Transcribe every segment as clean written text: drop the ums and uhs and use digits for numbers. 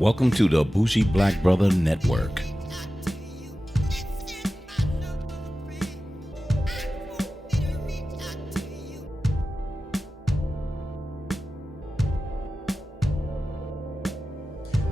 Welcome to the Bougie Black Brother Network.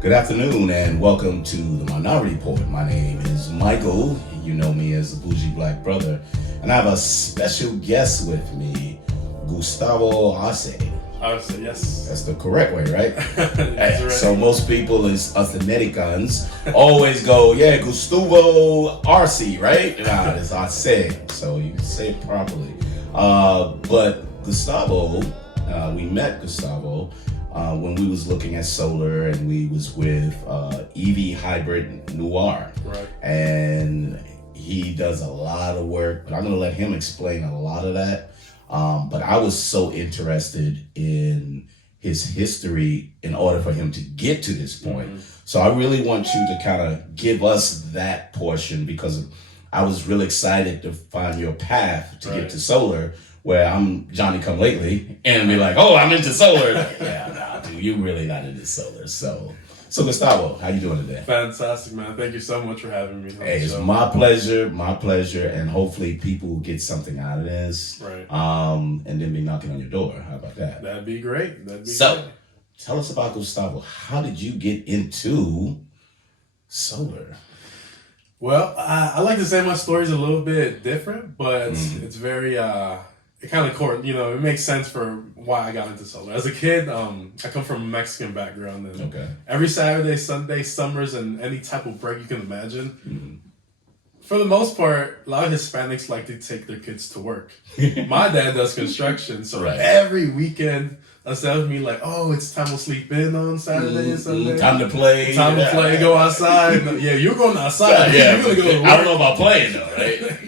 Good afternoon and welcome to the Minority Report. My name is Michael. You know me as the Bougie Black Brother. And I have a special guest with me, Gustavo Arce. Arce, yes. That's the correct way, right? That's right. So most people, us Americans, always go, yeah, Gustavo Arce, right? Nah, it's Arce, so you can say it properly. But Gustavo, we met Gustavo when we was looking at solar, and we was with EV Hybrid Noir. Right. And he does a lot of work, but I'm going to let him explain a lot of that. But I was so interested in his history in order for him to get to this point. Mm-hmm. So I really want you to kind of give us that portion, because I was really excited to find your path to get to solar, where I'm Johnny come lately and be like, oh, I'm into solar. Yeah, nah, dude, you really not into solar. So Gustavo, how you doing today? Fantastic, man. Thank you so much for having me. Hey, it's my pleasure, and hopefully people will get something out of this. Right. And then be knocking on your door. How about that? That'd be great. So, tell us about Gustavo. How did you get into solar? Well, I like to say my story's a little bit different, but it's very it kind of it makes sense for why I got into solar. As a kid, I come from a Mexican background, and every Saturday, Sunday, summers, and any type of break you can imagine, for the most part, a lot of Hispanics like to take their kids to work. My dad does construction, so every weekend, instead of me like, oh, it's time to sleep in on Saturday and Sunday. Time to play. Go outside. Yeah, you're going outside. Yeah, you're going to go to work. I don't know about playing though, right?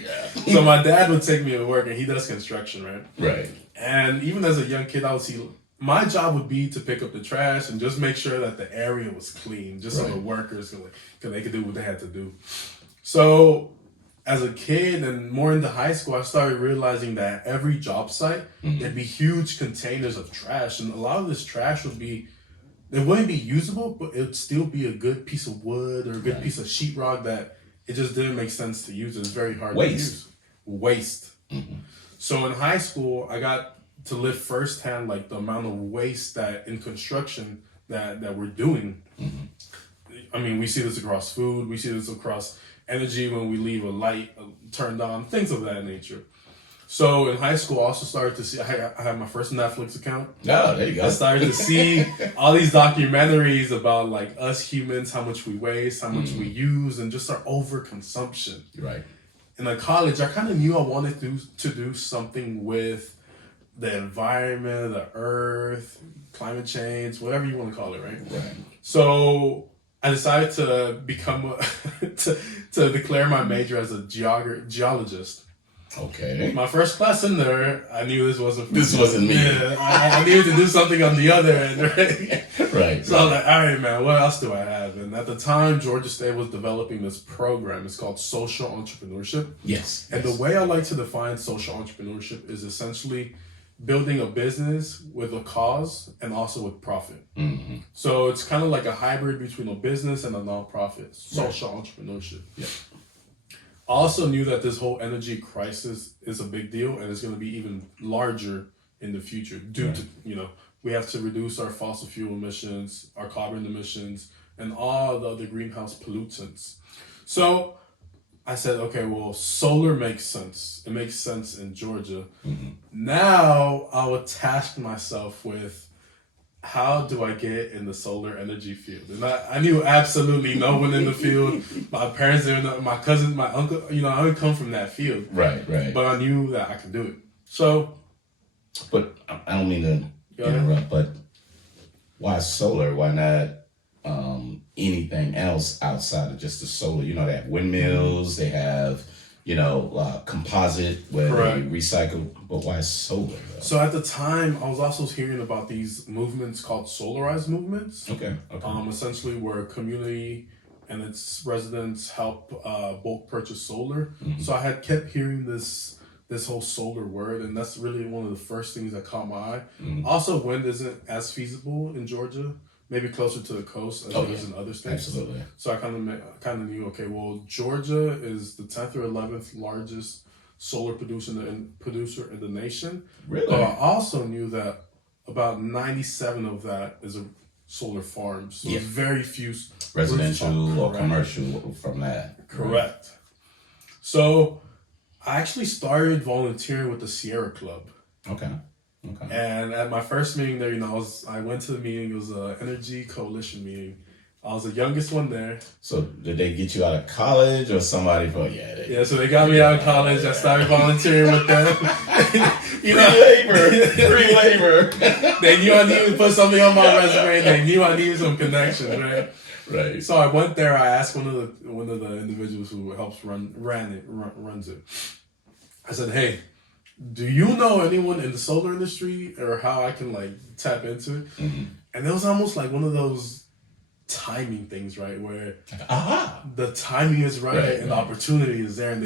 So my dad would take me to work, and he does construction, right? Right. And even as a young kid, I would see my job would be to pick up the trash and just make sure that the area was clean, just so the workers they could do what they had to do. So as a kid and more into high school, I started realizing that every job site, there'd be huge containers of trash, and a lot of this trash it wouldn't be usable, but it would still be a good piece of wood or a good piece of sheetrock that it just didn't make sense to use. It was very hard to use. Waste. Mm-hmm. So in high school, I got to live firsthand like the amount of waste that in construction that we're doing. Mm-hmm. I mean, we see this across food. We see this across energy when we leave a light turned on, things of that nature. So in high school, I also started to see, I had my first Netflix account. Oh, there you go. I started to see all these documentaries about like us humans, how much we waste, how much we use, and just our overconsumption. Right. In college, I kind of knew I wanted to do something with the environment, the earth, climate change, whatever you want to call it, right? Right. So I decided to become to declare my major as a geologist. Okay. My first class in there, I knew this wasn't me. Yeah, I needed to do something on the other end, right? Right. So I was like, all right, man, what else do I have? And at the time, Georgia State was developing this program. It's called social entrepreneurship. Yes. And the way I like to define social entrepreneurship is essentially building a business with a cause and also with profit. Mm-hmm. So it's kind of like a hybrid between a business and a nonprofit, social entrepreneurship. Yeah. I also knew that this whole energy crisis is a big deal, and it's going to be even larger in the future due to, we have to reduce our fossil fuel emissions, our carbon emissions, and all the other greenhouse pollutants. So I said, okay, well, solar makes sense. It makes sense in Georgia. Mm-hmm. Now I would task myself with, how do I get in the solar energy field? And I knew absolutely no one in the field. My parents didn't know, my cousins, my uncle, I didn't come from that field. Right. But I knew that I could do it. So. But I don't mean to interrupt, but why solar? Why not anything else outside of just the solar? They have windmills, they have, composite where they recycle, but why solar? Though? So at the time, I was also hearing about these movements called solarized movements. Okay. Essentially where a community and its residents help bulk purchase solar. Mm-hmm. So I had kept hearing this whole solar word, and that's really one of the first things that caught my eye. Mm-hmm. Also, wind isn't as feasible in Georgia maybe closer to the coast as it is in other states. Absolutely. So I kind of knew, okay, well, Georgia is the 10th or 11th largest solar producer in the nation. Really? But I also knew that about 97 of that is a solar farm. So Yeah. very few Residential or correct. commercial from that. Correct. So I actually started volunteering with the Sierra Club. Okay. Okay. And at my first meeting there, I went to the meeting. It was an Energy Coalition meeting. I was the youngest one there. So did they get you out of college or somebody for So they got me out of college. I started volunteering with them. Free labor. They knew I needed to put something on my resume. They knew I needed some connections, right? Right. So I went there. I asked one of the individuals who helps runs it. I said, "Hey, do you know anyone in the solar industry or how I can tap into it?" Mm-hmm. And it was almost like one of those timing things, right? Where the timing is right and the opportunity is there, and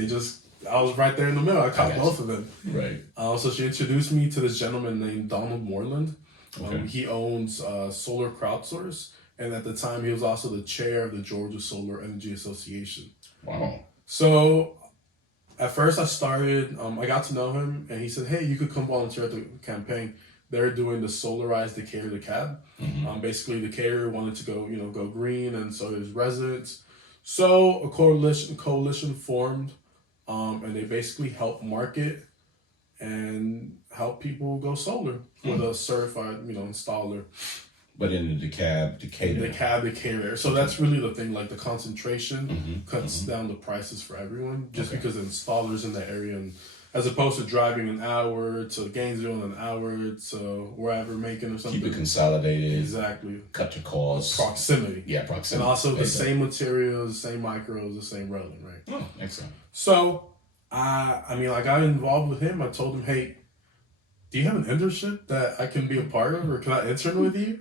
I was right there in the middle. I caught both of them. Right. So she introduced me to this gentleman named Donald Moreland. Okay. He owns Solar Crowdsource, and at the time he was also the chair of the Georgia Solar Energy Association. Wow. So at first I got to know him, and he said, "Hey, you could come volunteer at the campaign." They're doing the Solarize Decatur to Cab. Mm-hmm. Basically, Decatur wanted to go green, and so his residents. So a coalition formed, and they basically help market and help people go solar with a certified, installer. But in the Decatur. The cab Decatur. So that's really the thing. Like the concentration cuts down the prices for everyone, just because the installers in the area, and as opposed to driving an hour to Gainesville and an hour to wherever Macon or something. Keep it consolidated. Exactly. Cut your costs. Proximity. Yeah, proximity. And also the same materials, the same micros, the same relevant, right? Oh, excellent. So I got involved with him. I told him, "Hey, do you have an internship that I can be a part of, or can I intern with you?"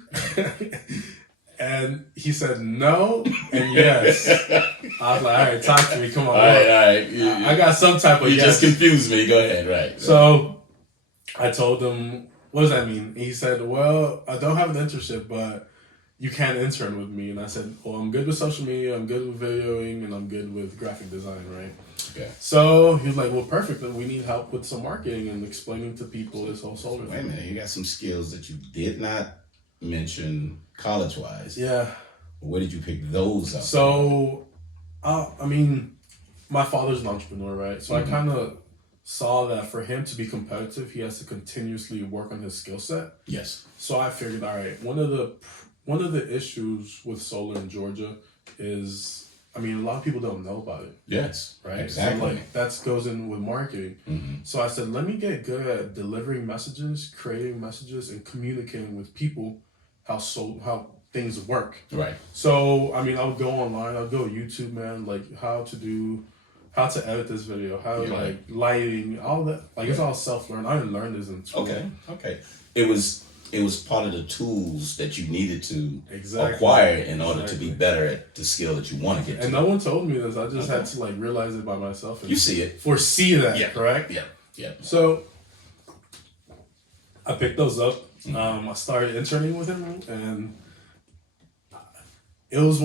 And he said no and yes. I was like, "All right, talk to me. Come on." All right. I got some type of You yes. just confused me. Go ahead. Right. So I told him, "What does that mean?" He said, "Well, I don't have an internship, but you can intern with me." And I said, "Well, I'm good with social media, I'm good with videoing, and I'm good with graphic design, right?" Okay. So he was like, "Well, perfect. Then we need help with some marketing and explaining to people this whole solar thing." Wait a minute. You got some skills that you did not mention college-wise. Yeah. Where did you pick those up? So, my father's an entrepreneur, right? So I kind of saw that for him to be competitive, he has to continuously work on his skill set. Yes. So I figured, all right, one of the issues with solar in Georgia is, a lot of people don't know about it. Yes. Right? Exactly. So that goes in with marketing. Mm-hmm. So I said, let me get good at delivering messages, creating messages, and communicating with people how things work. Right. So, I would go online, I would go YouTube, man, how to edit this video, lighting, all that. It's all self-learned. I didn't learn this in school. Okay. It was part of the tools that you needed to Exactly. acquire in order to be better at the skill that you want to get to. And no one told me this. I just had to realize it by myself. And you see it. Foresee that, correct? Yeah. So I picked those up. I started interning with him, and it was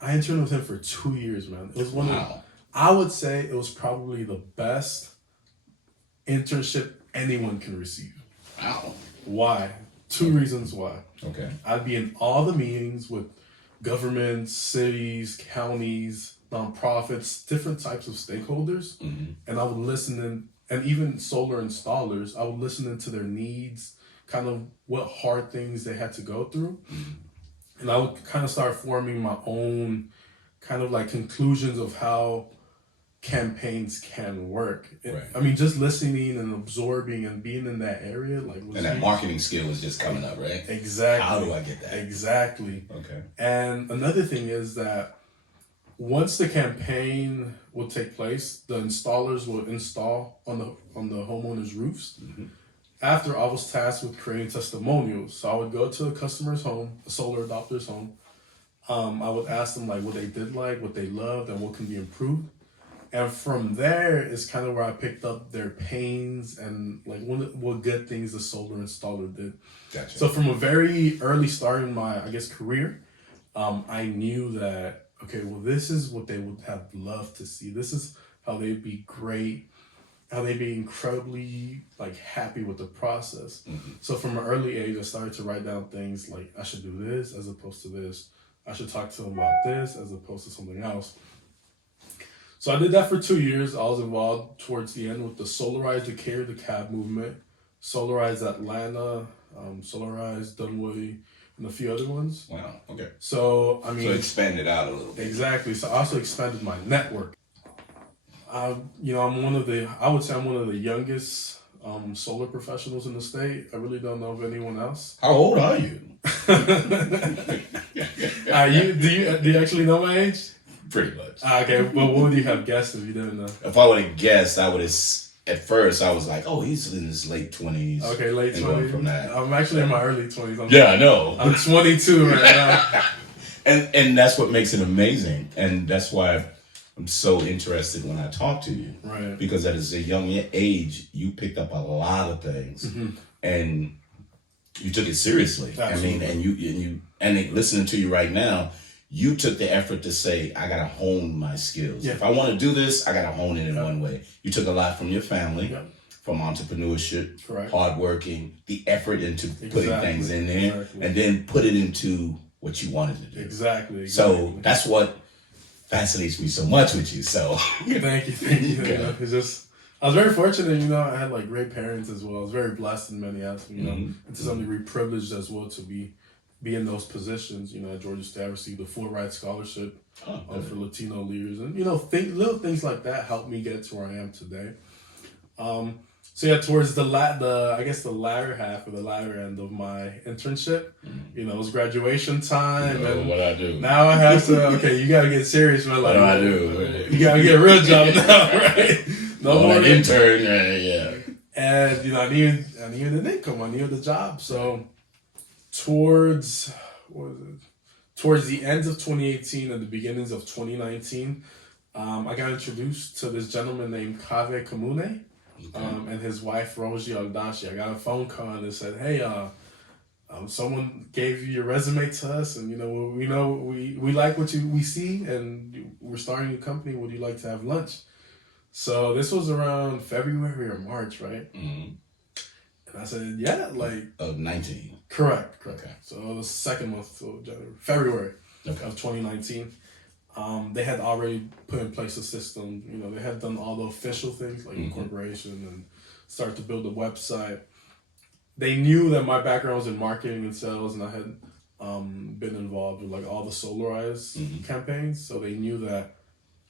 I interned with him for 2 years, man. It was I would say it was probably the best internship anyone can receive. Wow. Why? 2 reasons why. Okay. I'd be in all the meetings with governments, cities, counties, nonprofits, different types of stakeholders, and I would listen in, and even solar installers, I would listen into their needs, kind of what hard things they had to go through. And I would kind of start forming my own kind of conclusions of how campaigns can work. Right. Just listening and absorbing and being in that area, and that marketing skill was just coming up, right? Exactly. How do I get that? Exactly. Okay. And another thing is that once the campaign will take place, the installers will install on the homeowners' roofs. After, I was tasked with creating testimonials. So I would go to a customer's home, a solar adopter's home. I would ask them what they did what they loved, and what can be improved. And from there is kind of where I picked up their pains and like what good things the solar installer did. Gotcha. So from a very early start in my, I guess, career, I knew that, okay, well, this is what they would have loved to see. This is how they'd be great, how they'd be incredibly like happy with the process. Mm-hmm. So from an early age, I started to write down things like I should do this as opposed to this. I should talk to them about this as opposed to something else. So I did that for 2 years. I was involved towards the end with the Solarize Decatur, the cab movement, Solarize Atlanta, Solarize Dunwoody, and a few other ones. Wow. Okay. So I mean, so expand it out a little bit. Exactly. So I also expanded my network. I would say I'm one of the youngest solar professionals in the state. I really don't know of anyone else. How old are you? Do you actually know my age? Pretty much. Okay, but what would you have guessed if you didn't know? If I would have guessed, I would have. At first, I was like, "Oh, he's in his late 20s." Okay, late 20s. From that, I'm actually in my early 20s. Yeah, I know. I'm 22 right now. and that's what makes it amazing, and that's why I'm so interested when I talk to you, right? Because at a young age, you picked up a lot of things, and you took it seriously. Absolutely. I mean, and listening to you right now, you took the effort to say, I got to hone my skills. Yeah. If I want to do this, I got to hone it in one way. You took a lot from your family, Yeah. from entrepreneurship, Correct. hardworking, the effort into putting things in there, Exactly. and then put it into what you wanted to do. Exactly. So that's what fascinates me so much with you. So thank you. Okay. You know, it's just, I was very fortunate, I had like great parents as well. I was very blessed in many aspects, and to some degree privileged as well to be in those positions. At Georgia State, I received a full ride scholarship for Latino leaders, and little things like that helped me get to where I am today. So yeah, towards the latter half or the latter end of my internship, it was graduation time, and what I do now I have to. Okay, you gotta get serious, man. Like, what I do, you gotta get a real job now, right? No more an intern, yeah. And I needed an income, I needed a job. So towards the end of 2018 and the beginnings of 2019, I got introduced to this gentleman named Kave Kamune. And his wife Rosie Aldashi. I got a phone call and they said, "Hey, someone gave you your resume to us, and we like what we see, and we're starting a new company. Would you like to have lunch?" So this was around February or March, right? And I said, "Yeah, like of 19." Correct. Okay. So the second month of February of 2019. They had already put in place a system. They had done all the official things like incorporation and started to build a website. They knew that my background was in marketing and sales, and I had been involved with like all the Solarize campaigns. So they knew that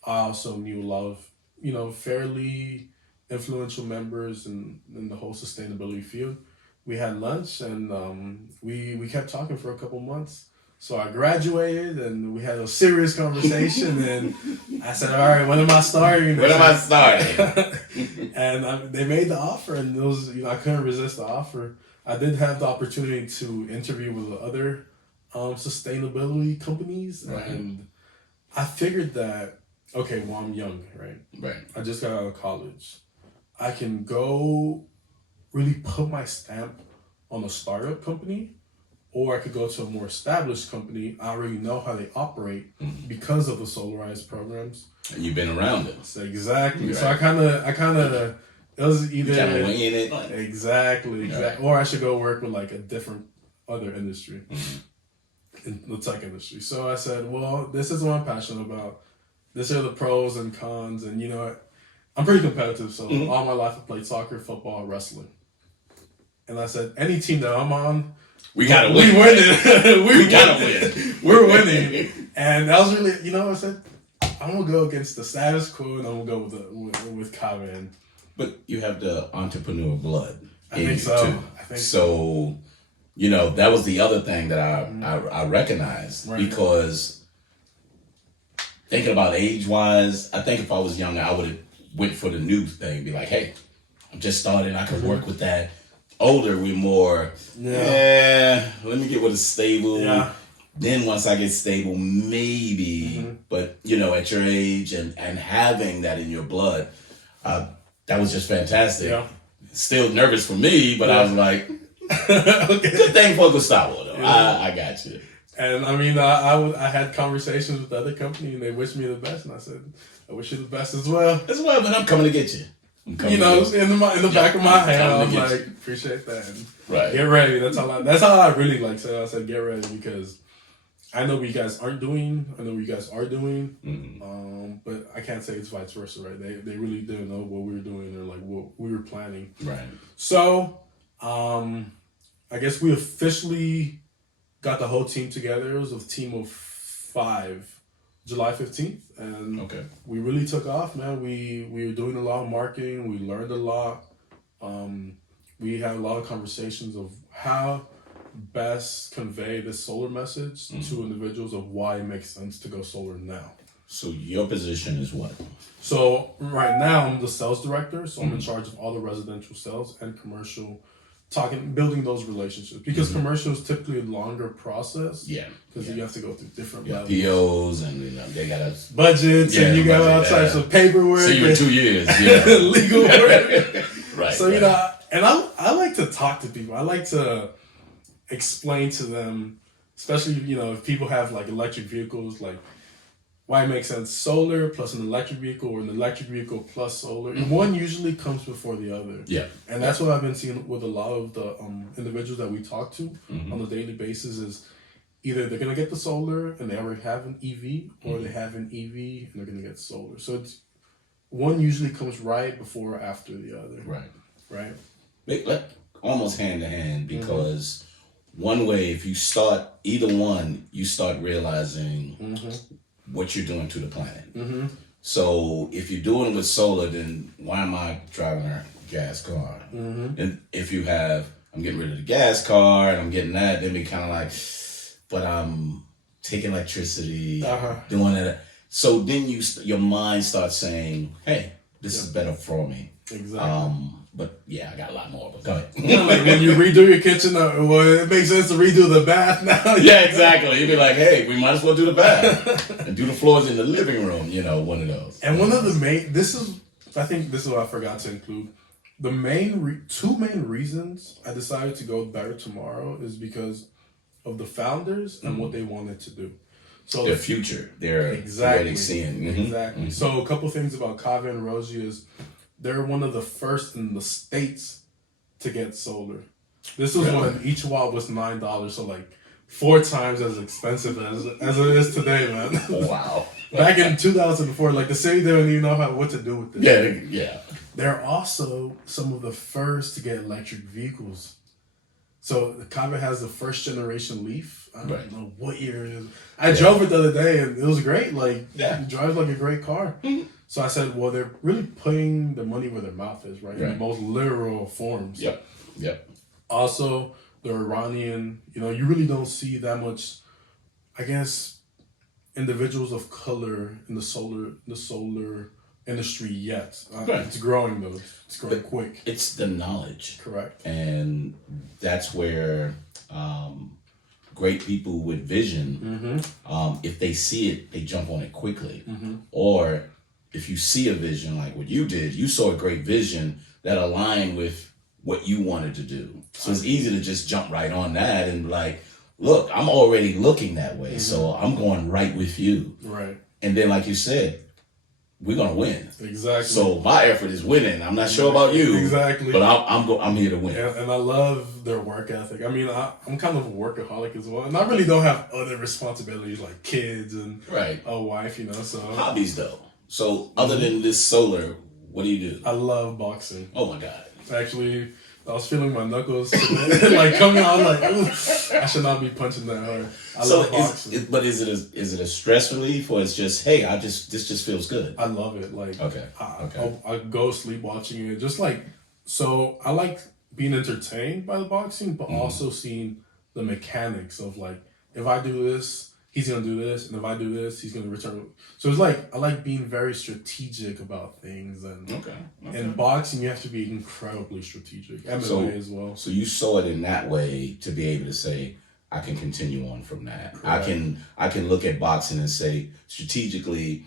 I also knew a lot of fairly influential members in the whole sustainability field. We had lunch and we kept talking for a couple months. So I graduated and we had a serious conversation, and I said, "All right, when am I starting?" When am I starting? And they made the offer, and it was, I couldn't resist the offer. I did have the opportunity to interview with other sustainability companies, right. And I figured that, okay, well, I'm young, right? Right. I just got out of college. I can go really put my stamp on a startup company, or I could go to a more established company. I already know how they operate because of the Solarize programs. And you've been around it. So exactly. Right. So I kind of, it was either kind of winging it. Exactly. Right. Or I should go work with like a different other industry, in the tech industry. So I said, well, this is what I'm passionate about. These are the pros and cons, and I'm pretty competitive. So all my life I played soccer, football, wrestling. And I said, any team that I'm on, we gotta win. We winning. We gotta win. We're winning. And that was really, I said, I'm gonna go against the status quo, and I'm gonna go with Kavin. But you have the entrepreneur blood. I think so. So, that was the other thing that I recognized, right. Because thinking about age-wise, I think if I was younger, I would have went for the new thing, be like, hey, I'm just starting, I can work with that. Older, we're more, let me get with a stable, Then once I get stable, maybe. But you know, at your age and having that in your blood, that was just fantastic. Yeah. Still nervous for me, but I was like, Okay. good thing for Gustavo though. Yeah. I got you. And I mean, I had conversations with the other company, and they wished me the best, and I said, I wish you the best as well. As well, but I'm coming to get you. You know, in the back of my head, I was coming to get like, appreciate that. And Right. get ready. That's how I really like said. I said, get ready, because I know what you guys aren't doing. I know what you guys are doing. But I can't say it's vice versa, right? They really didn't know what we were doing or like what we were planning. Right. So, I guess we officially got the whole team together. It was a team of 5, July 15th. And Okay. we really took off, man. We were doing a lot of marketing. We learned a lot. We had a lot of conversations of how best convey this solar message to individuals of why it makes sense to go solar now. So your position is what? So right now I'm the sales director, so I'm in charge of all the residential sales and commercial, building those relationships, because commercial is typically a longer process. Yeah. Because you have to go through different levels. POs and you know, they got budgets, and you got all types of paperwork. See you in 2 years. Yeah. Legal work. Right. So you know, and I like to talk to people. I like to explain to them, especially if people have like electric vehicles, like why it makes sense solar plus an electric vehicle or an electric vehicle plus solar. And one usually comes before the other. Yeah. And that's what I've been seeing with a lot of the individuals that we talk to on a daily basis is either they're gonna get the solar and they already have an EV, or they have an EV and they're gonna get solar. So it's one usually comes right before or after the other. Right. Right. Almost hand to hand, because one way, if you start either one, you start realizing what you're doing to the planet. So if you're doing it with solar, then why am I driving a gas car? And if you have, I'm getting rid of the gas car and I'm getting that, then be kind of like, but I'm taking electricity, doing it. So then your mind starts saying, hey, this is better for me. Exactly. But yeah, I got a lot more, but go ahead. Like when you redo your kitchen, well, it makes sense to redo the bath now. Yeah, exactly. You'd be like, hey, we might as well do the bath and do the floors in the living room, one of those. And one of the I think this is what I forgot to include. The two main reasons I decided to go Better Tomorrow is because of the founders and what they wanted to do. So their future, they're already seeing. Exactly. So a couple things about Kava and Rosie is they're one of the first in the States to get solar. This was when each watt was $9, so like 4 times as expensive as it is today, man. Wow. Back in 2004, like the city didn't even know what to do with this. Yeah. They're also some of the first to get electric vehicles. So the Kava has the first generation Leaf. I don't know what year it is. I drove it the other day and it was great. Like it drives like a great car. So I said, well, they're really putting the money where their mouth is, right? In the most literal forms. Yep. Also, the Iranian, you really don't see that much, I guess, individuals of color in the solar industry yet. It's growing though. It's growing quick. It's the knowledge. Correct. And that's where great people with vision, if they see it, they jump on it quickly. Or if you see a vision like what you did, you saw a great vision that aligned with what you wanted to do. So it's easy to just jump right on that and be like, look, I'm already looking that way, so I'm going right with you. Right. And then, like you said, we're gonna win. Exactly. So my effort is winning. I'm not sure about you. Exactly. But I'm here to win. And I love their work ethic. I mean, I'm kind of a workaholic as well, and I really don't have other responsibilities like kids and a wife. So hobbies though. So other than this solar, what do you do? I love boxing. Oh my God. Actually, I was feeling my knuckles like coming out. Like, I should not be punching that hard. I love boxing. But is it a stress relief, or it's just, hey, this just feels good? I love it. Like, okay. I go sleep watching it. Just like, so I like being entertained by the boxing, but also seeing the mechanics of like, if I do this, he's gonna do this, and if I do this, he's gonna return. So it's like I like being very strategic about things, and in boxing you have to be incredibly strategic. MMA as well. So you saw it in that way to be able to say, I can continue on from that. Correct. I can look at boxing and say strategically,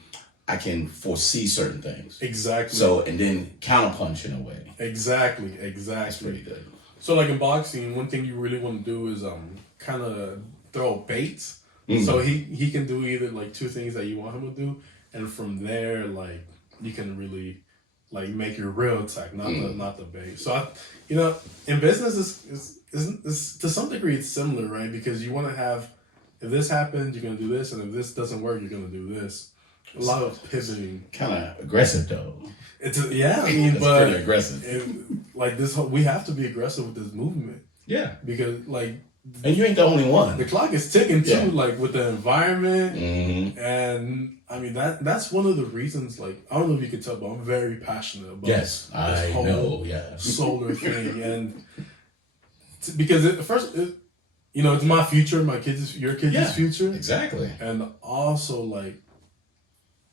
I can foresee certain things. Exactly. So and then counterpunch in a way. Exactly. That's pretty good. So like in boxing, one thing you really want to do is kind of throw baits. Mm-hmm. So he can do either like two things that you want him to do, and from there like you can really like make your real attack, not the bait. So in business is to some degree it's similar, right? Because you want to have, if this happens, you're gonna do this, and if this doesn't work, you're gonna do this. A lot of pivoting. Kind of aggressive though. It's but pretty aggressive. We have to be aggressive with this movement. Yeah, because like. And you ain't the only one. The clock is ticking too, Yeah. like with the environment, Mm-hmm. and I mean that's one of the reasons. Like I don't know if you can tell, but I'm very passionate about Yes, I know. Yeah, solar thing, and because it's my future, my kids, your kids' future, exactly. and also like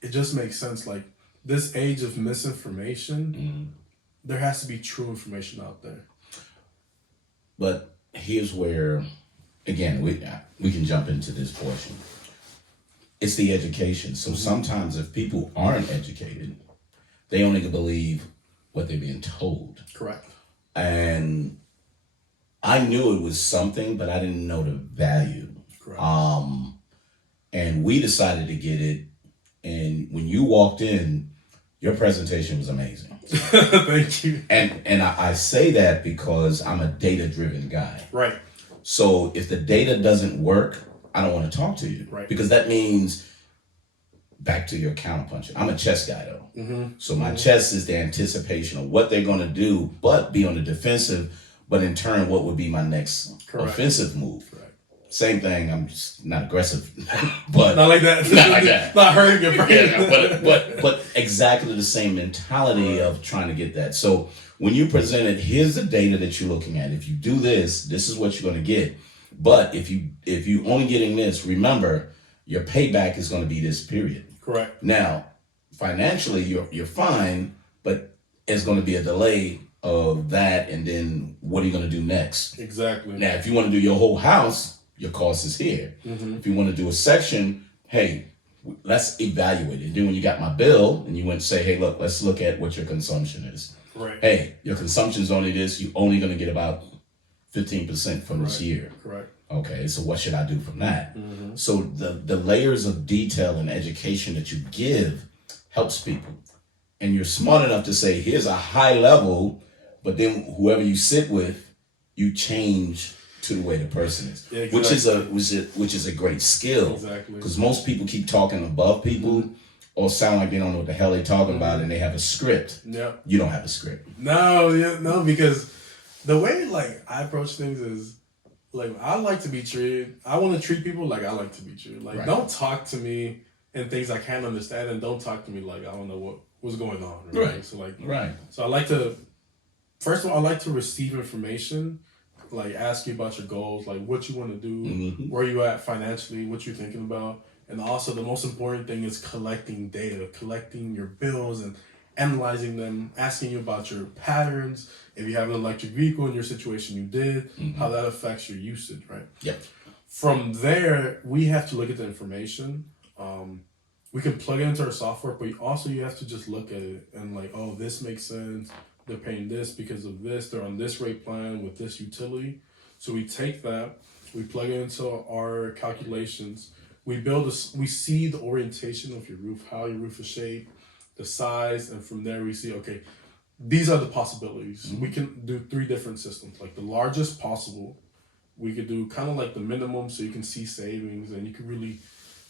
it just makes sense. Like this age of misinformation, there has to be true information out there. But here's where, again, we can jump into this portion. It's the education. So sometimes if people aren't educated, they only can believe what they're being told. Correct. And I knew it was something, but I didn't know the value. Correct. And we decided to get it. And when you walked in, your presentation was amazing. Thank you. And I say that because I'm a data-driven guy. Right. So if the data doesn't work, I don't want to talk to you. Right. Because that means, back to your counterpunching. I'm a chess guy though. Mm-hmm. So my chess is the anticipation of what they're going to do, but be on the defensive. But in turn, what would be my next offensive move? Correct. Same thing. I'm just not aggressive, but not like that. Not like that. Not hurting your brain. Yeah, but exactly the same mentality of trying to get that. So when you presented, here's the data that you're looking at. If you do this, this is what you're going to get. But if you only getting this, remember your payback is going to be this period. Correct. Now, financially, you're fine, but it's going to be a delay of that, and then what are you going to do next? Exactly. Now, if you want to do your whole house, your cost is here. Mm-hmm. If you want to do a section, hey, let's evaluate it. And then when you got my bill and you went to say, hey, look, let's look at what your consumption is. Right. Hey, your consumption's only this. You're only going to get about 15% from this year. Correct. Okay, so what should I do from that? Mm-hmm. So the layers of detail and education that you give helps people. And you're smart enough to say, here's a high level, but then whoever you sit with, you change to the way the person is, yeah, exactly. which is a great skill. Exactly. Because most people keep talking above people, or sound like they don't know what the hell they're talking about, and they have a script. Yeah. You don't have a script. No, because the way like I approach things is like I like to be treated. I want to treat people like I like to be treated. Like don't talk to me in things I can't understand, and don't talk to me like I don't know what's going on. Right. So like So I like to. First of all, I like to receive information. Like ask you about your goals, like what you want to do, where you at financially, what you're thinking about. And also the most important thing is collecting data, collecting your bills and analyzing them, asking you about your patterns. If you have an electric vehicle in your situation you did, how that affects your usage, right? Yep. From there, we have to look at the information. We can plug it into our software, but also you have to just look at it and like, oh, this makes sense. They're paying this because of this. They're on this rate plan with this utility. So we take that, we plug it into our calculations. We see the orientation of your roof, how your roof is shaped, the size, and from there we see, okay, these are the possibilities. We can do 3 different systems. Like the largest possible, we could do kind of like the minimum so you can see savings and you can really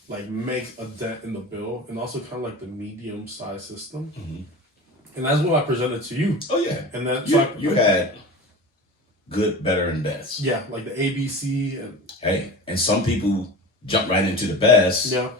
like make a dent in the bill, and also kind of like the medium size system. And that's what I presented to you. Oh yeah. And then you had good, better, and best. Yeah, like the ABC and and some people jump right into the best. Yeah.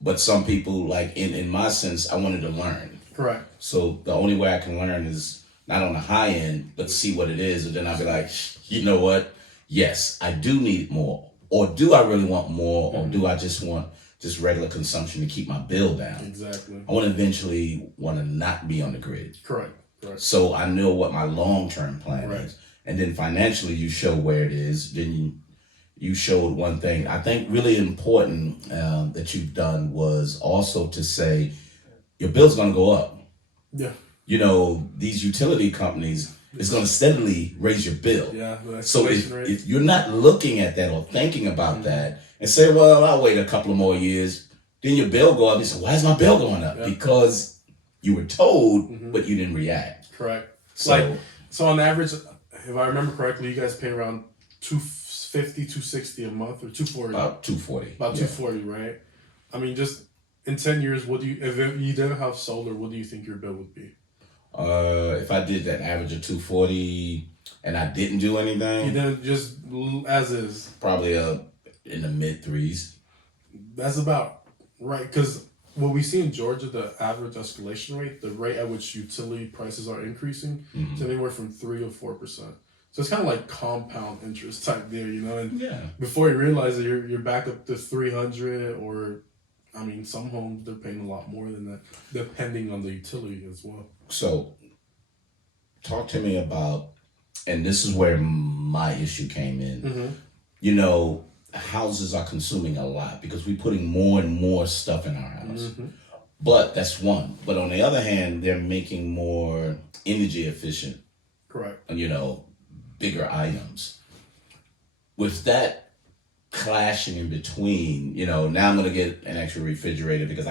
But some people, like in my sense, I wanted to learn. Correct. So the only way I can learn is not on the high end, but see what it is, and then I'll be like, you know what? Yes, I do need more, or do I really want more, or do I just want just regular consumption to keep my bill down? Exactly. I want to eventually want to not be on the grid. Correct. So I know what my long-term plan is. And then financially you show where it is. Then you showed one thing I think really important that you've done was also to say your bill's going to go up. Yeah. You know, these utility companies is going to steadily raise your bill. Yeah. So if you're not looking at that or thinking about that and say, well, I'll wait a couple of more years, then your bill go up. You say, why is my bill going up? Yeah. Because you were told, but you didn't react. Correct. So on average, if I remember correctly, you guys pay around $250, $260 a month, or $240. About $240. About $240, right? I mean, just in 10 years, if you didn't have solar, what do you think your bill would be? If I did that average of $240 and I didn't do anything, you didn't, just as is, probably in the mid threes. That's about right, because what we see in Georgia, the average escalation rate, the rate at which utility prices are increasing, is anywhere from 3 or 4%. So it's kind of like compound interest type there, you know. And before you realize it, you're back up to 300, or I mean, some homes they're paying a lot more than that, depending on the utility as well. So, talk to me about, and this is where my issue came in. You know, houses are consuming a lot because we're putting more and more stuff in our house. But that's one. But on the other hand, they're making more energy efficient. Correct. You know, bigger items. With that clashing in between, you know, now I'm going to get an extra refrigerator because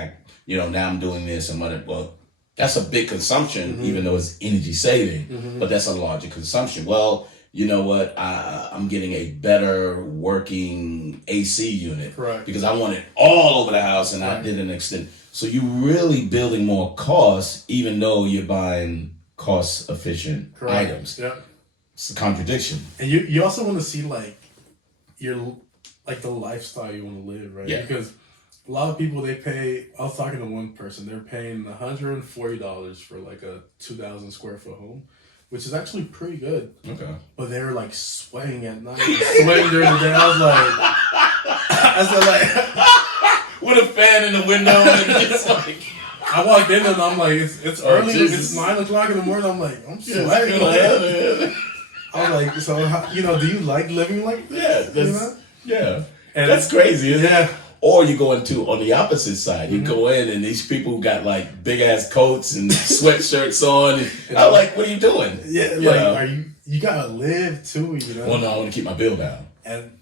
now I'm doing this and well, that's a big consumption, even though it's energy saving, but that's a larger consumption. Well, you know what? I'm getting a better working AC unit. Correct. Because I want it all over the house and I didn't extend. So you're really building more costs, even though you're buying cost efficient items. Yeah. It's a contradiction. And you also want to see the lifestyle you want to live, right? Yeah. Because a lot of people, I was talking to one person, they're paying $140 for like a 2,000 square foot home, which is actually pretty good. Okay. But they were like sweating at night, sweating during the day. I said like, with a fan in the window, and it's like, I walked in and I'm like, it's early, it's 9 o'clock in the morning. I'm like, I'm sweating. I was like, so how, do you like living like this? Yeah, and that's crazy, isn't it? Or you go into on the opposite side. You go in and these people got like big ass coats and sweatshirts on. And I'm like, what are you doing? Yeah, you gotta live too, Well, no, I want to keep my bill down. And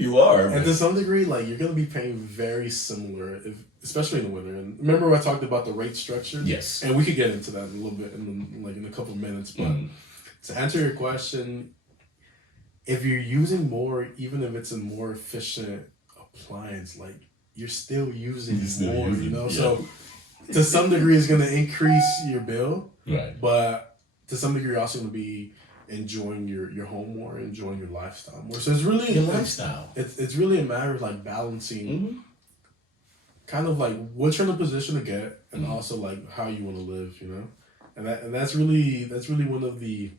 you are. And to some degree, like you're gonna be paying very similar, especially in the winter. And remember, I talked about the rate structure. Yes. And we could get into that a little bit in a couple of minutes. But to answer your question, if you're using more, even if it's a more efficient appliance, like you're still using more, So to some degree, it's gonna increase your bill. Right. But to some degree, you're also gonna be enjoying your home more, enjoying your lifestyle more. So it's really your lifestyle. It's really a matter of like balancing, kind of like what you're in a position to get, and also like how you want to live, and that's really one of the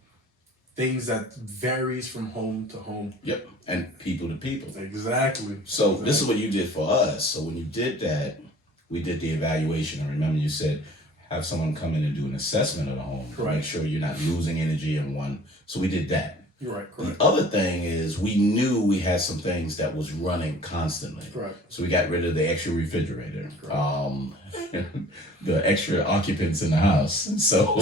things that varies from home to home. Yep, and people to people. Exactly. So this is what you did for us. So when you did that, we did the evaluation. I remember you said have someone come in and do an assessment of the home to make sure you're not losing energy in one. So we did that. You're right, correct. The other thing is we knew we had some things that was running constantly. Correct. So we got rid of the extra refrigerator, the extra occupants in the house. So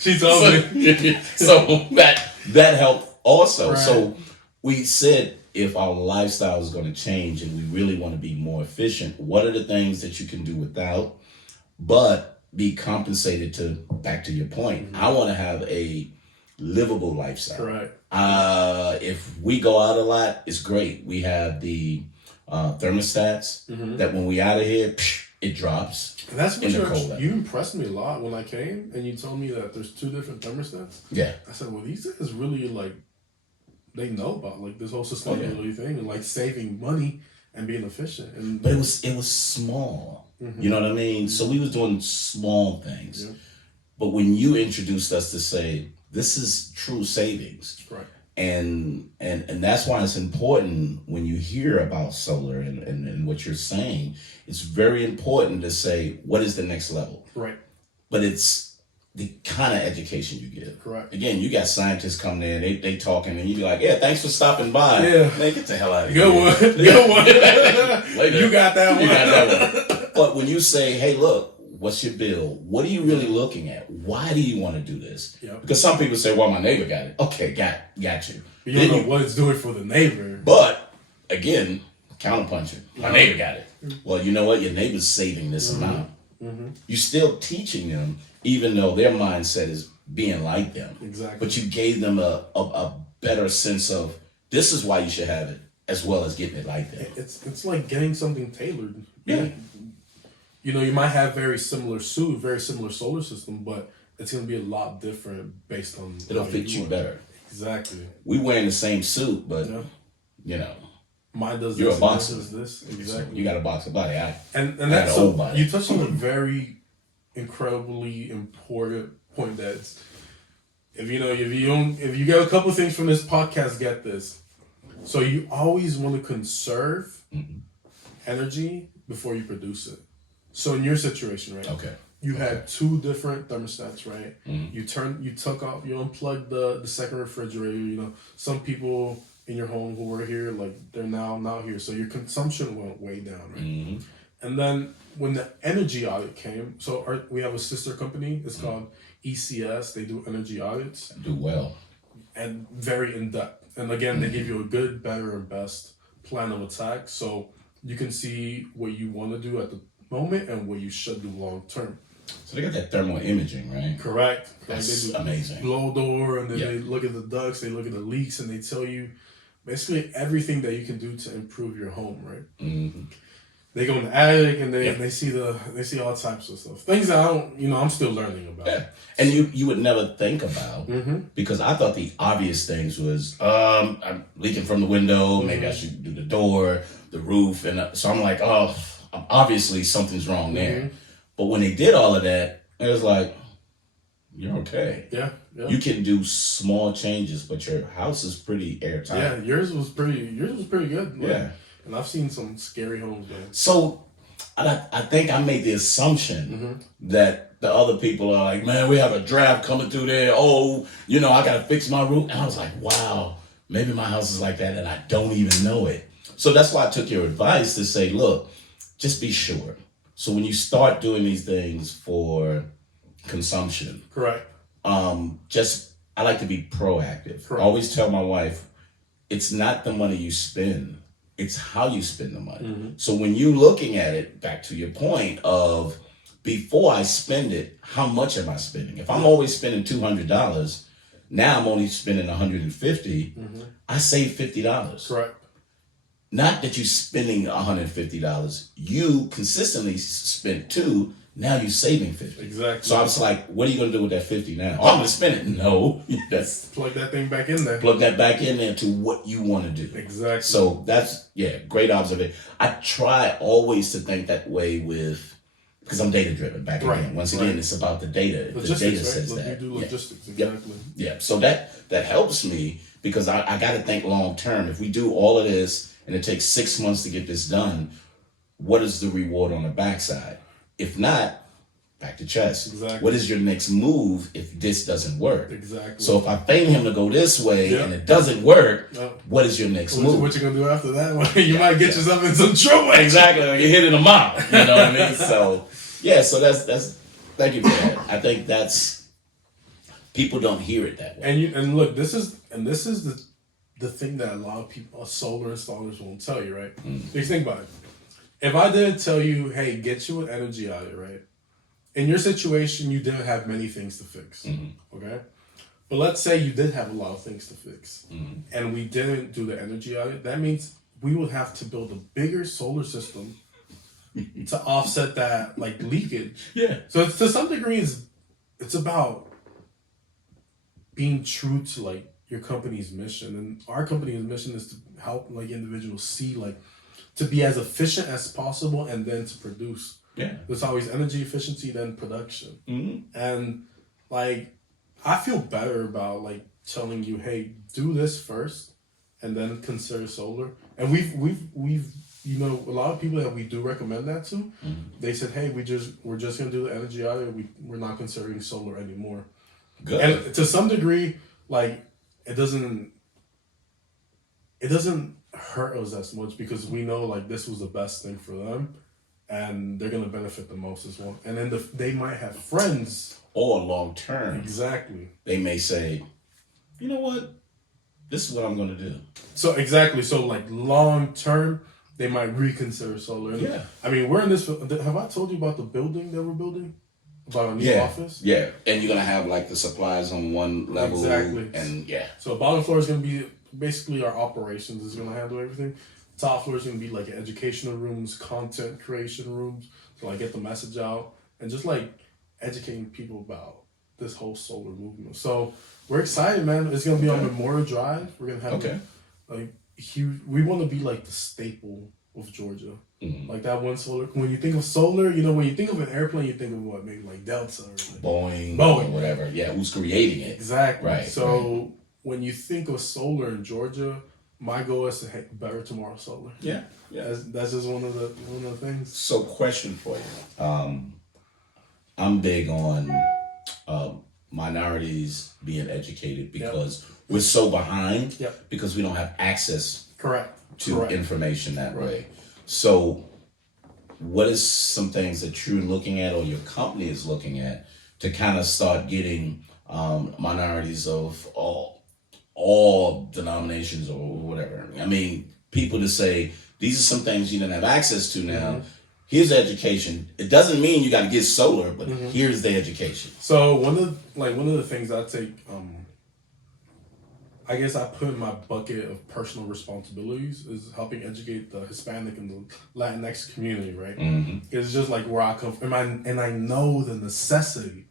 she told me. So that helped also. Right. So we said if our lifestyle is going to change and we really want to be more efficient, what are the things that you can do without, but be compensated to, back to your point, I want to have a livable lifestyle. Correct. If we go out a lot, it's great. We have the thermostats that when we out of here, it drops. And that's what you impressed me a lot when I came, and you told me that there's 2 different thermostats. Yeah. I said, well, these guys really they know about this whole sustainability thing and saving money and being efficient. But it was small. You know what I mean? So we was doing small things. Yeah. But when you introduced us to say, this is true savings. Right. And that's why it's important when you hear about solar and what you're saying, it's very important to say, what is the next level? Right. But the kind of education you give. Correct. Again, you got scientists coming in, they talking, and you be like, yeah, thanks for stopping by. Yeah. Man, get the hell out of Good here. one. Good one. Later. You got that one. You got that one. But when you say, hey, look, what's your bill? What are you really looking at? Why do you want to do this? Yep. Because some people say, well, my neighbor got it. Okay, got you. You don't know what it's doing for the neighbor. But, again, counterpuncher. My neighbor got it. Well, you know what? Your neighbor's saving this amount. Mm-hmm. You're still teaching them, even though their mindset is being like them. Exactly. But you gave them a better sense of, this is why you should have it, as well as getting it like that. It's like getting something tailored. Yeah. You know, you might have very similar suit, very similar solar system, but it's going to be a lot different based on... It'll fit you better. Exactly. We wearing the same suit, but, you know... Mine does you're this, a boxer. does this. Exactly. You got a boxer body. And that's so... body. You touched on a very incredibly important point that's... If you get a couple things from this podcast, get this. So you always want to conserve energy before you produce it. So in your situation, right? Okay. You had two different thermostats, right? Mm-hmm. You unplugged the second refrigerator. You know, some people in your home who were here, like they're now not here. So your consumption went way down, right? Mm-hmm. And then when the energy audit came, we have a sister company. It's called ECS. They do energy audits. Do well. And very in depth. And again, they give you a good, better, and best plan of attack. So you can see what you want to do at the moment and what you should do long term. So they got that thermal imaging, right? Correct. That's they do amazing. Blow door, and then they look at the ducts, they look at the leaks, and they tell you basically everything that you can do to improve your home, right? Mm-hmm. They go in the attic and they see all types of stuff. Things that I'm still learning about. Yeah. And you would never think about, because I thought the obvious things was I'm leaking from the window, maybe I should do the door, the roof, and so I'm like, oh, obviously something's wrong there. But when they did all of that, it was like, you're okay. Yeah. You can do small changes, but your house is pretty airtight. Yeah, yours was pretty good. Like, yeah. And I've seen some scary homes, man. So I think I made the assumption that the other people are like, man, we have a draft coming through there. Oh, I got to fix my roof. And I was like, wow, maybe my house is like that and I don't even know it. So that's why I took your advice to say, look, just be sure. So when you start doing these things for consumption, correct. I like to be proactive. Correct. I always tell my wife, it's not the money you spend, it's how you spend the money. So when you're looking at it, back to your point of before I spend it, how much am I spending? If I'm always spending $200, now I'm only spending $150. I save $50. Correct. Not that you're spending $150. You consistently spent $2. Now you're saving $50. Exactly. So I was like, what are you going to do with that $50 now? Oh, I'm going to spend it. No. That's plug that thing back in there. Plug that back in there to what you want to do. Exactly. So that's, great observation. I try always to think that way because I'm data driven back again. Once again, it's about the data. Logistics, the data right? says that. You do logistics, exactly. Yeah. So that helps me because I got to think long term. If we do all of this and it takes 6 months to get this done, what is the reward on the backside? If not, back to chess. Exactly. What is your next move if this doesn't work? Exactly. So if I feign him to go this way and it doesn't work, what is your next move? What you gonna do after that? You might get yourself in some trouble. Exactly. Like you're hitting a mile. You know what I mean? So so that's thank you for that. I think that's people don't hear it that way. And look, this is the thing that a lot of people, solar installers, won't tell you, right? Because think about it. If I didn't tell you, hey, get you an energy audit, right? In your situation, you didn't have many things to fix, okay? But let's say you did have a lot of things to fix, and we didn't do the energy audit. That means we would have to build a bigger solar system to offset that, like, leakage. Yeah. So to some degree, it's about being true to, like, your company's mission. And our company's mission is to help, like, individuals see, like, to be as efficient as possible and then to produce. Yeah. There's always energy efficiency, then production. And like, I feel better about like telling you, hey, do this first and then consider solar. And we've you know, a lot of people that we do recommend that to, they said, hey, we're just gonna do the energy audit. We're not considering solar anymore. Good. And to some degree, like it doesn't hurt us as much because we know like this was the best thing for them, and they're gonna benefit the most as well. And then they might have friends. Or long term, Exactly. they may say, you know what, this is what I'm going to do. So exactly. So like long term, they might reconsider solar. And Yeah. I mean, we're in this. Have I told you about the building that we're building? About a new office? Yeah. And you're going to have like the supplies on one level. Exactly. And yeah. So bottom floor is going to be basically our operations is going to handle everything. Top floor is going to be like educational rooms, content creation rooms to like get the message out and just like educating people about this whole solar movement. So we're excited, man. It's going to be on Memorial Drive. We're going to have like huge. We want to be like the staple of Georgia. Like that one solar. When you think of solar, you know, when you think of an airplane, you think of what, maybe like Delta or like Boeing or whatever. Yeah, who's creating it? Exactly. Right. So when you think of solar in Georgia, my goal is to have better tomorrow solar. Yeah. That's just one of the things. So, question for you. I'm big on minorities being educated because we're so behind because we don't have access to information that way. So what is some things that you're looking at or your company is looking at to kind of start getting minorities of all denominations or whatever? I mean, people to say, these are some things you don't have access to now. Here's the education. It doesn't mean you got to get solar, but here's the education. So one of the things I take, I guess I put in my bucket of personal responsibilities is helping educate the Hispanic and the Latinx community. Right? It's just like where I come from, and I know the necessity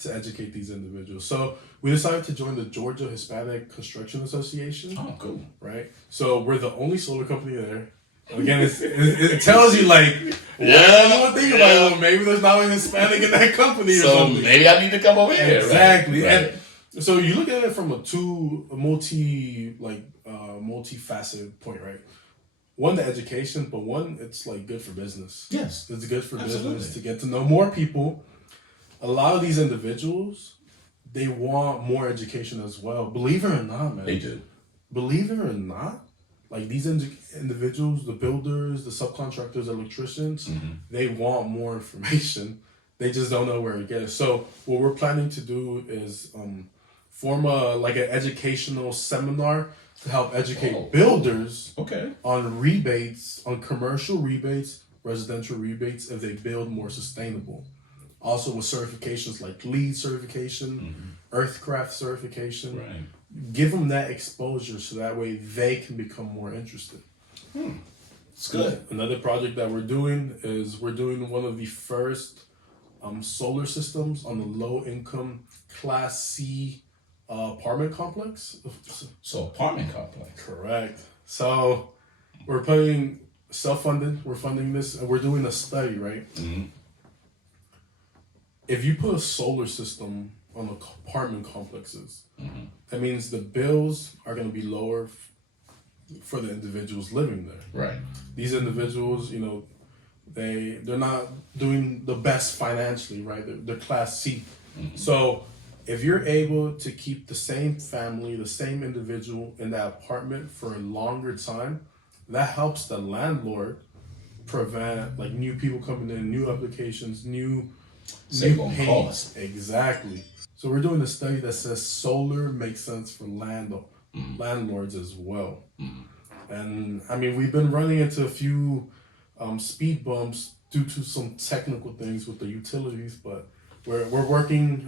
to educate these individuals. So we decided to join the Georgia Hispanic Construction Association. Oh, cool! Right? So we're the only solar company there. Again, it tells you like, you would think about it, well, maybe there's not a Hispanic in that company or something. Maybe I need to come over here. Exactly. Right. And so you look at it from a multifaceted point, right? One, the education, but one, it's like good for business. Yes. It's good for Absolutely. business to get to know more people. A lot of these individuals, they want more education as well. Believe it or not, man. They do. Believe it or not, like these individuals, the builders, the subcontractors, electricians, they want more information. They just don't know where to get it. So what we're planning to do is form an educational seminar to help educate builders on rebates, on commercial rebates, residential rebates, if they build more sustainable. Also with certifications like LEED certification, Earthcraft certification. Right. Give them that exposure so that way they can become more interested. It's good. Another project that we're doing is we're doing one of the first solar systems on the low income Class C apartment complex. So apartment complex. Correct. So we're putting self-funded. We're funding this and we're doing a study, right? If you put a solar system on the apartment complexes, that means the bills are going to be lower for the individuals living there. Right. These individuals, you know, they're not doing the best financially, right? They're Class C. So if you're able to keep the same family, the same individual in that apartment for a longer time, that helps the landlord prevent like new people coming in, new applications, new cost. Exactly. So we're doing a study that says solar makes sense for landlords as well. And I mean, we've been running into a few speed bumps due to some technical things with the utilities, but we're working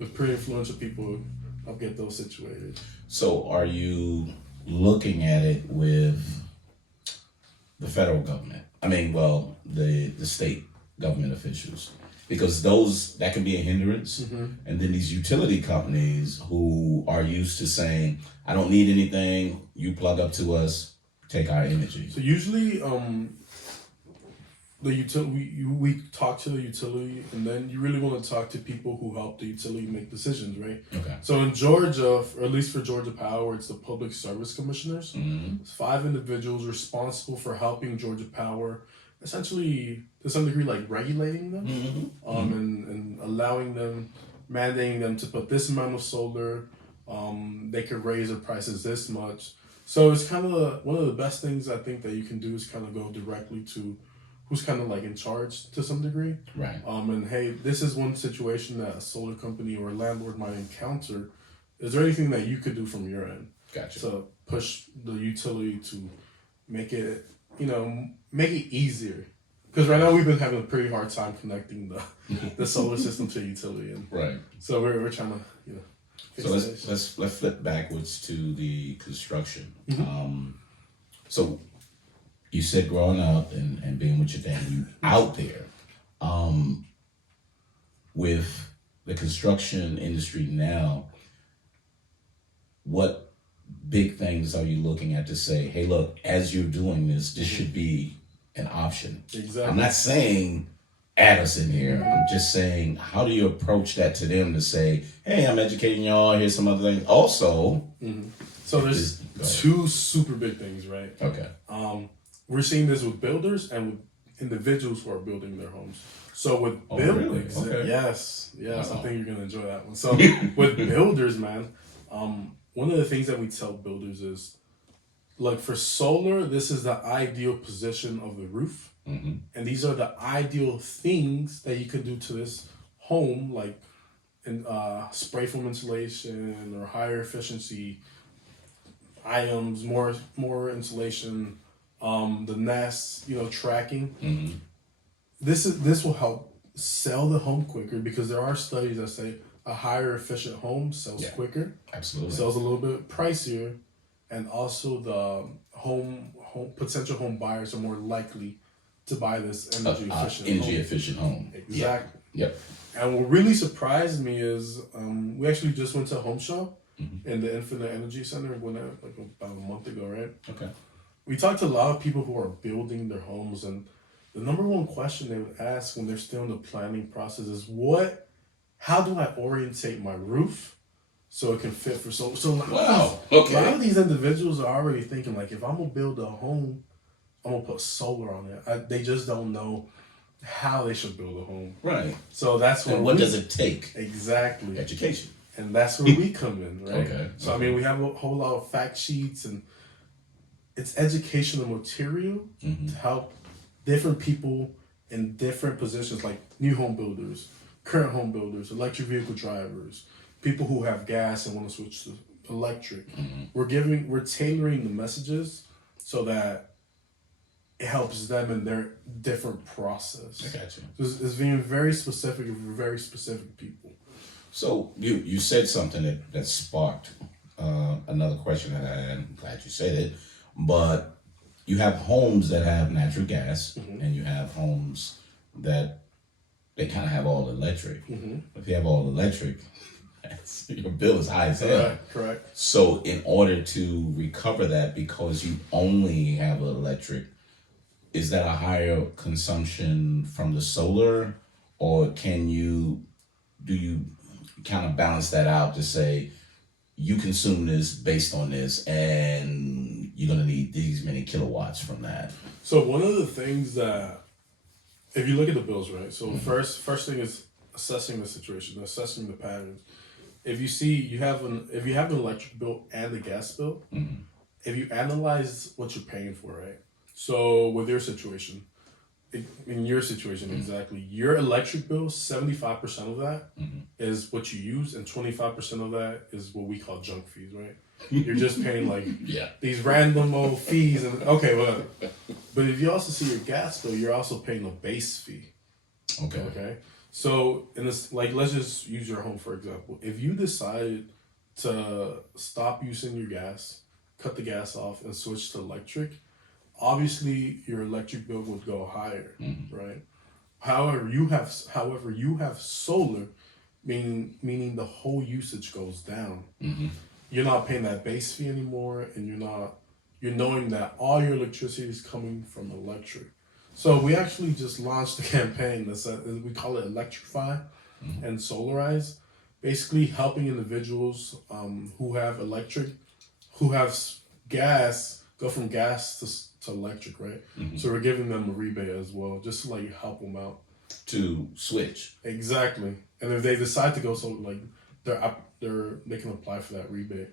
with pretty influential people to help get those situated. So are you looking at it with the federal government? I mean, well, the state government officials. Because that can be a hindrance. And then these utility companies who are used to saying, I don't need anything, you plug up to us, take our energy. So usually the utility, we talk to the utility, and then you really want to talk to people who help the utility make decisions, right? Okay. So in Georgia, or at least for Georgia Power, it's the Public Service Commissioners. Mm-hmm. It's 5 individuals responsible for helping Georgia Power, essentially to some degree, like regulating them, Mm-hmm. and allowing them, mandating them to put this amount of solar. They could raise their prices this much. So it's kind of one of the best things I think that you can do is kind of go directly to who's kind of like in charge to some degree. Right. And hey, this is one situation that a solar company or a landlord might encounter. Is there anything that you could do from your end Gotcha. to push the utility to make it, make it easier? Because right now we've been having a pretty hard time connecting the solar system to utility, and Right. so we're trying to, fix So that issue. let's flip backwards to the construction. Mm-hmm. So you said growing up and being with your dad, you out there, with the construction industry now, what big things are you looking at to say, hey, look, as you're doing this should be an option? Exactly. I'm not saying add us in here. I'm just saying, how do you approach that to them to say, hey, I'm educating y'all, here's some other things. Also, So there's Go ahead. 2 super big things, right? okay. We're seeing this with builders and with individuals who are building their homes. So with Oh, builders, really? Okay. yes, Wow. I think you're gonna enjoy that one. So with builders, man, one of the things that we tell builders is, like for solar, this is the ideal position of the roof, Mm-hmm. and these are the ideal things that you can do to this home, like in spray foam insulation or higher efficiency items, more insulation, the nest, tracking. Mm-hmm. This will help sell the home quicker, because there are studies that say a higher efficient home sells Yeah. quicker, Absolutely. sells a little bit pricier, and also the home potential home buyers are more likely to buy this energy efficient energy home. efficient home. Exactly. Yeah. Yep. And what really surprised me is we actually just went to a home show Mm-hmm. in the Infinite Energy Center like about a month ago, right? Okay. We talked to a lot of people who are building their homes, and the number one question they would ask when they're still in the planning process is, how do I orientate my roof so it can fit for solar? So Wow. a lot Okay. of these individuals are already thinking, like, if I'm gonna build a home, I'm gonna put solar on it. They just don't know how they should build a home. Right. So that's And what does it take? exactly, Education. and that's where we come in, right? Okay. So I mean, we have a whole lot of fact sheets, and it's educational material Mm-hmm. to help different people in different positions, like new home builders, current home builders, electric vehicle drivers, people who have gas and want to switch to electric. Mm-hmm. We're tailoring the messages so that it helps them in their different process. I got you. It's being very specific for very specific people. So you said something that sparked another question that I had. I'm glad you said it. But you have homes that have natural gas, and you have homes that they kind of have all electric. If you have all electric, your bill is high as hell. Correct. So in order to recover that, because you only have electric, is that a higher consumption from the solar, or do you kind of balance that out to say you consume this based on this, and you're gonna need these many kilowatts from that? So one of the things that, if you look at the bills, right? So first thing is assessing the situation, assessing the patterns. If you see if you have an electric bill and a gas bill, if you analyze what you're paying for, right? So with your situation, in your situation exactly, your electric bill, 75% of that is what you use, and 25% of that is what we call junk fees, right? You're just paying like Yeah. these random old fees, and okay, whatever. But if you also see your gas bill, you're also paying a base fee. Okay. Okay. So in this, like, let's just use your home for example. If you decided to stop using your gas, cut the gas off, and switch to electric, obviously your electric bill would go higher, right? However, you have solar, meaning the whole usage goes down. You're not paying that base fee anymore, and you're knowing that all your electricity is coming from electric. So we actually just launched a campaign we call it Electrify and Solarize, basically helping individuals who have gas, go from gas to electric, right? So we're giving them a rebate as well, just to like help them out. To switch. Exactly. And if they decide to go like they can apply for that rebate.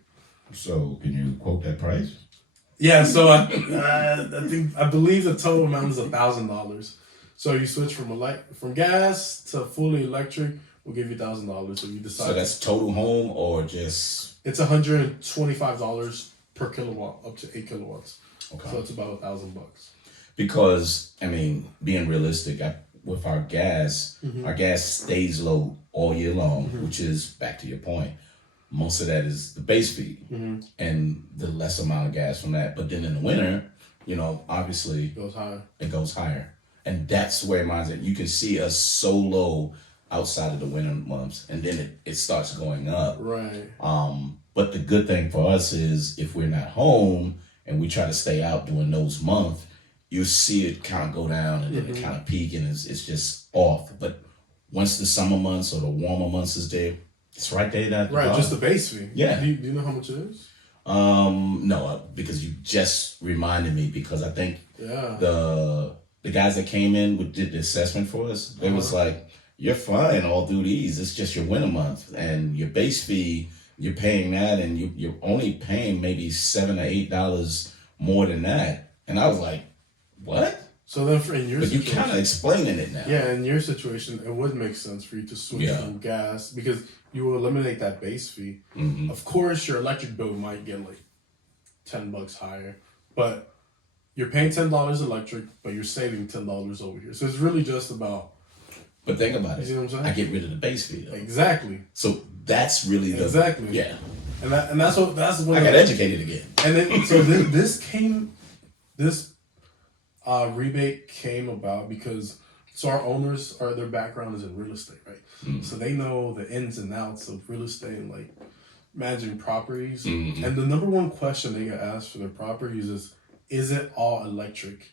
So can you quote that price? Yeah, so I believe the total amount is $1,000. So you switch from gas to fully electric, we'll give you $1,000. So you decide. So that's total home or just? It's $125 per kilowatt, up to 8 kilowatts. Okay. So it's about $1,000. Because I mean, being realistic, with our gas stays low all year long, which is, back to your point, most of that is the base fee and the less amount of gas from that. But then in the winter, obviously it goes higher. And that's where mine's at. You can see us so low outside of the winter months, and then it starts going up. Right. But the good thing for us is if we're not home and we try to stay out during those months, you see it kind of go down and then it kind of peak, and it's just off. But once the summer months or the warmer months is there, it's right there. Right, just the base fee. Yeah. Do you know how much it is? No, because you just reminded me, because I think the guys that came in did the assessment for us, they was like, you're fine all through these. It's just your winter month and your base fee, you're paying that, and you're only paying maybe $7 or $8 more than that. And I was like, what? So then in your but situation, you're kind of explaining it now. Yeah, in your situation, it would make sense for you to switch from gas, because you will eliminate that base fee. Of course, your electric bill might get like $10 higher, but you're paying $10 electric, but you're saving $10 over here. So it's really just about. But think about it. You see what I'm saying? I get rid of the base fee though. Exactly. So that's really the yeah. And that's what I got educated again. And then so this rebate came about because our owners their background is in real estate, right? So they know the ins and outs of real estate and like managing properties. And the number one question they get asked for their properties is it all electric?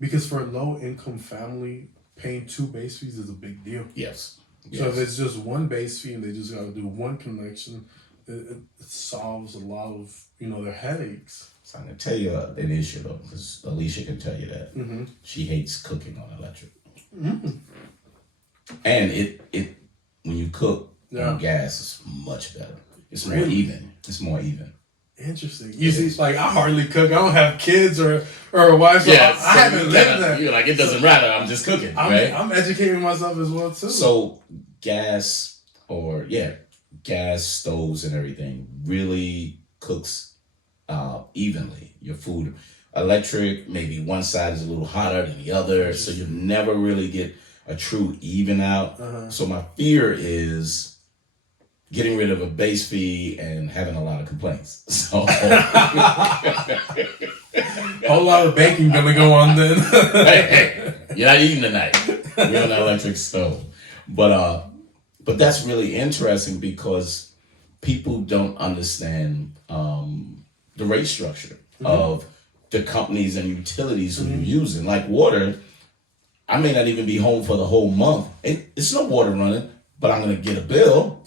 Because for a low income family, paying 2 base fees is a big deal. Yes. So if it's just one base fee and they just got to do one connection, it solves a lot of their headaches. So I'm gonna tell you an issue though, because Alicia can tell you that she hates cooking on electric, and it when you cook on gas, it's much better. It's more even. It's more even. Interesting. You see, like I hardly cook. I don't have kids or a wife. So I haven't lived that. You're like, it doesn't matter. I'm just cooking. Right? I'm educating myself as well too. So gas stoves and everything really cooks evenly your food. Electric, maybe one side is a little hotter than the other, so you never really get a true even out. So my fear is getting rid of a base fee and having a lot of complaints. So whole lot of baking gonna go on then. hey, you're not eating tonight. You're on an electric stove. But that's really interesting because people don't understand the rate structure of the companies and utilities who you're using. Like water, I may not even be home for the whole month. It's no water running, but I'm going to get a bill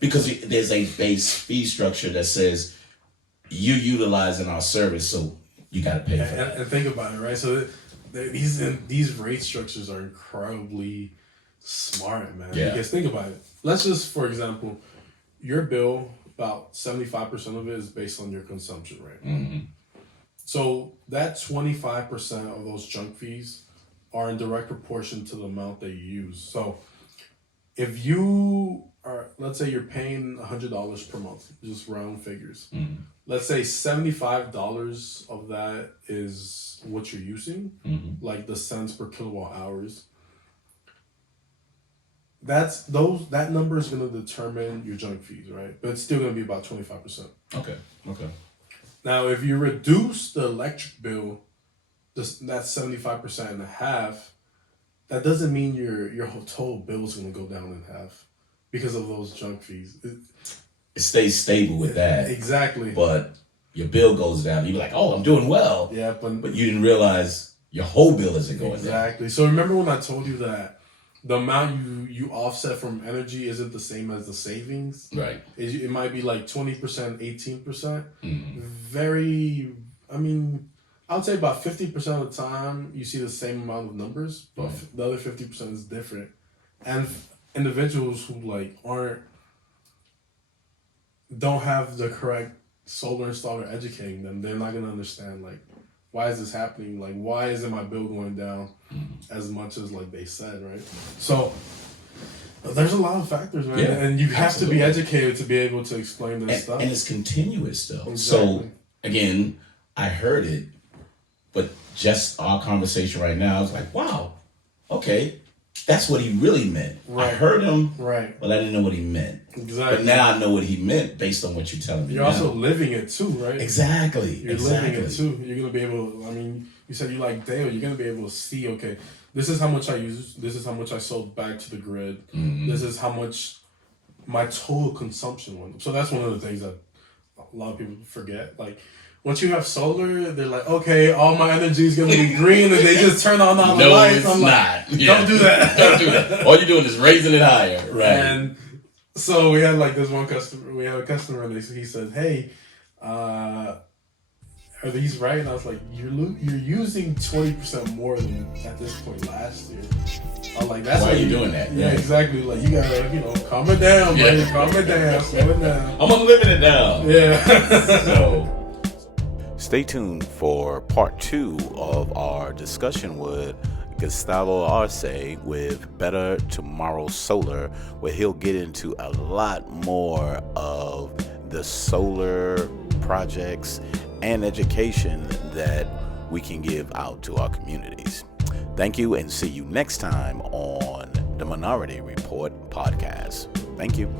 because there's a base fee structure that says you're utilizing our service, so you got to pay for that. And think about it, right? So these rate structures are incredibly smart, man. Yeah. Because think about it. Let's just, for example, your bill, about 75% of it is based on your consumption, right? So that 25% of those junk fees are in direct proportion to the amount that you use. So if you are, let's say you're paying $100 per month, just round figures. Let's say $75 of that is what you're using, like the cents per kilowatt hours. That number is going to determine your junk fees, right? But it's still going to be about 25%. Okay. Now, if you reduce the electric bill, that's 75% in half, that doesn't mean your total bill is going to go down in half because of those junk fees. It stays stable with that. Exactly. But your bill goes down. You're like, oh, I'm doing well. Yeah, but you didn't realize Your whole bill isn't going down. Exactly. So remember when I told you that the amount you offset from energy isn't the same as the savings? Right. It might be like 20%, 18%. Mm-hmm. I would say about 50% of the time you see the same amount of numbers, but the other 50% is different. And individuals who like don't have the correct solar installer educating them, they're not gonna understand like, why is this happening? Like, why isn't my bill going down as much as like they said, right? So there's a lot of factors, right? Yeah, and you have absolutely. to be educated to be able to explain this stuff. And it's continuous though. Exactly. So again, I heard it, but just our conversation right now is like, wow, okay, that's what he really meant. Right. I heard him, right, but I didn't know what he meant. Exactly. But now I know what he meant based on what you're telling me. You're now. also living it too, right? Exactly. You're living it too. You're gonna be able. You said you like Dale. You're gonna be able to see. Okay, this is how much I use. This is how much I sold back to the grid. Mm-hmm. This is how much my total consumption went. So that's one of the things that a lot of people forget. Like, once you have solar, they're like, okay, all my energy is gonna be green, and they just turn on all the lights. It's I'm not. Like, don't do that. Don't do that. All you're doing is raising it higher. Right. And so we had like this one customer. We had a customer, and he said, "Hey, are these right?" And I was like, "You're using 20% more than at this point last year." I'm like, "That's why are you doing that?" Yeah, right. Exactly. Like, you gotta, calm it down, buddy. Calm it down, slow it down. I'm living it down. Yeah. So. Stay tuned for part 2 of our discussion with Gustavo Arce with Better Tomorrow Solar, where he'll get into a lot more of the solar projects and education that we can give out to our communities. Thank you, and see you next time on the Minority Report podcast. Thank you.